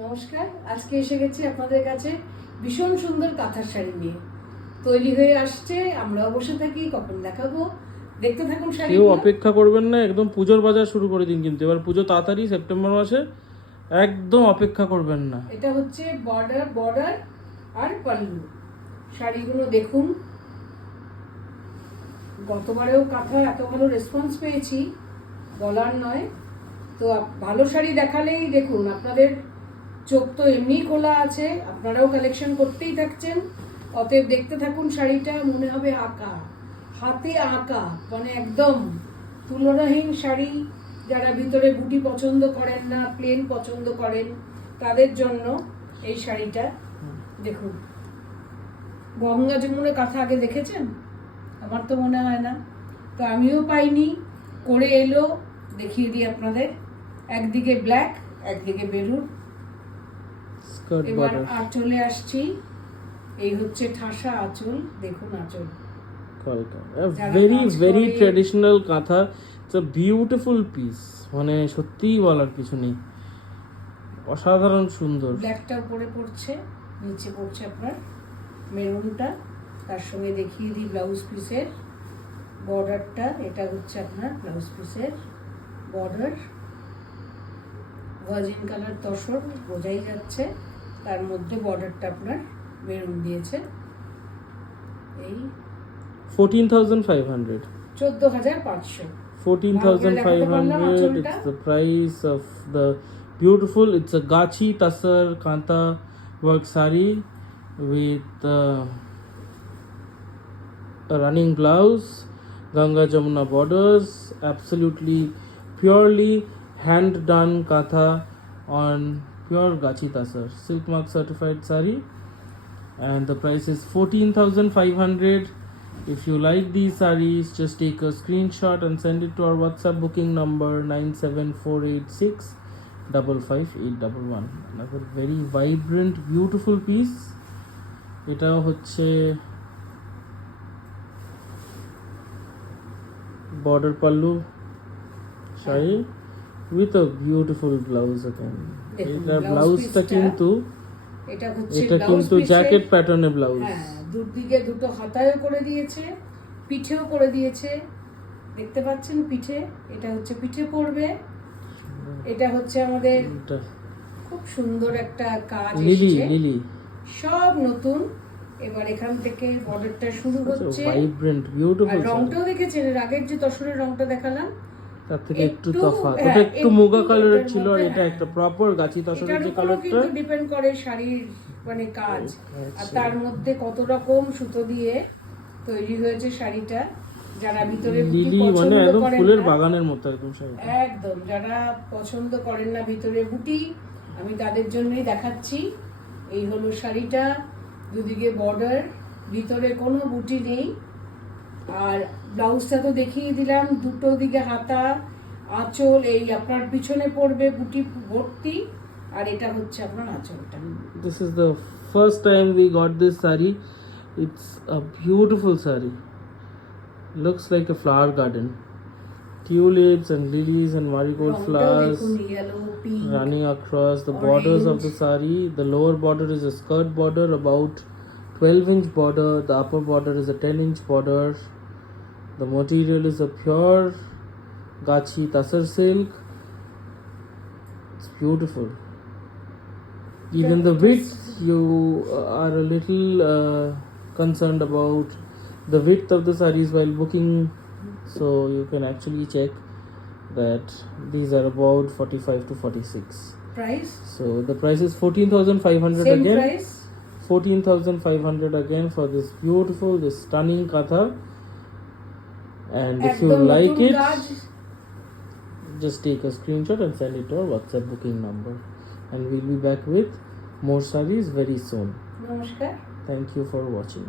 নমস্কার, আজকে এসে গেছি আপনাদের কাছে ভীষণ সুন্দর কাঁথার শাড়ি নিয়ে। তৈরি হয়ে আসছে, আমরাও বসে থাকি, কখন দেখাবো দেখতে থাকুন। শাড়ি কেউ অপেক্ষা করবেন না, একদম পুজোর বাজার শুরু করে দিন। কিন্তু এবার পুজো তাড়াতাড়ি সেপ্টেম্বর মাসে, একদম অপেক্ষা করবেন না। এটা হচ্ছে বর্ডার আর পাল্লু। শাড়িগুলো দেখুন, গতবারেও কাঁথা এত ভালো রেসপন্স পেয়েছি বলার নয়। তো ভালো শাড়ি দেখালেই দেখুন, আপনাদের চোখ তো এমনি খোলা আছে, আপনারাও কালেকশন করতেই থাকছেন। অতএব দেখতে থাকুন, শাড়িটা মনে হবে আঁকা, হাতে আঁকা, মানে একদম তুলনাহীন শাড়ি। যারা ভিতরে বুটি পছন্দ করেন না, প্লেন পছন্দ করেন, তাদের জন্য এই শাড়িটা দেখুন। গঙ্গা যমুনা কাঁথা আগে দেখেছেন? আমার তো মনে হয় না, তো আমিও পাইনি, করে এলো, দেখিয়ে দিই আপনাদের। একদিকে ব্ল্যাক, একদিকে বেলুন। এবার আঁচলে আসছি, এই হচ্ছে ঠাসা আঁচল, দেখুন আঁচল। ভেরি ট্রেডিশনাল কাঁথা। ইটস আ বিউটিফুল পিস, মানে সত্যিই বলার কিছু নেই, অসাধারণ সুন্দর। ব্ল্যাকটা উপরে পড়ছে, নিচে পড়ছে আপনার মেরুনটা। তার সঙ্গে দেখিয়ে দিই ব্লাউজ পিসের বর্ডারটা। এটা হচ্ছে আপনার ব্লাউজ পিসের বর্ডার, ভার্জিন কালার তসর, বোঝাই যাচ্ছে। তার মধ্যে বর্ডারটা আপনার মেরুন দিয়েছে। এই 14,500 14,500 14,500 it's the price of the beautiful, it's a gachi tasar kanta work sari with a running blouse, Ganga Jamuna borders, absolutely purely hand done katha on pure gachi tasar silk mark certified sari, and the price is 14,500. If you like these sarees, just take a screenshot and send it to our WhatsApp booking number 97486555811. Another very vibrant, beautiful piece. এটাও হচ্ছে border pallu sari with a beautiful blouse again. এটা ব্লাউজটা কিন্তু এটা কিন্তু jacket প্যাটার্নের blouse. হ্যাঁ, দুদিকে দুটো হাতায়ও করে দিয়েছে, পিঠেও করে দিয়েছে, দেখতে পাচ্ছেন পিঠে। এটা হচ্ছে পিঠে পড়বে। এটা হচ্ছে আমাদের খুব সুন্দর একটা কাজ এসেছে, সব নতুন। এবার এখান থেকে বর্ডারটা শুরু হচ্ছে, ভাইব্রেন্ট বিউটিফুল। আর রংটাও দেখেছেন, এর আগের যে তসরের রংটা দেখালাম তার থেকে একটু তফাৎ। ওটা একটু মুগা কালারের ছিল, আর এটা একটা প্রপার গাছি তসরের যে কালারটা। কিন্তু ডিপেন্ড করে শাড়ির মানে কাজ, আর তার মধ্যে কত রকম সুতো দিয়ে তৈরি হয়েছে শাড়িটা। যারা ভিতরে লিলি মানে একদম ফুলের বাগানের মতো একদম শাড়ি, একদম যারা পছন্দ করেন না ভিতরে বুটি, আমি তাদের জন্যই দেখাচ্ছি। এই হলো শাড়িটা, দুদিকে বর্ডার, ভিতরে কোনো বুটি নেই। আর ব্লাউজটা তো দেখিয়ে দিলাম, দুটো দিকে হাতা, আঁচল, এই আপনার পিছনে পড়বে বুটি ভর্তি, আর এটা হচ্ছে আপনার আঁচলটা। This is the first time we got this saree. It's a beautiful saree. Looks like a flower garden. Tulips and lilies and marigold flowers running across the borders of the saree. The lower border is a skirt border, about 12-inch border. The upper border is a 10-inch border. The material is a pure gachi tasar silk. It's beautiful. Even the width, you are a little concerned about the width of the sarees while booking, so you can actually check that these are about 45 to 46. Price? So the price is 14,500 Same again. Price? 14,500 again for this beautiful, this stunning katha. And if you like it, just take a screenshot and send it to our WhatsApp booking number, and we'll be back with more sarees very soon. Namaskar. Thank you for watching.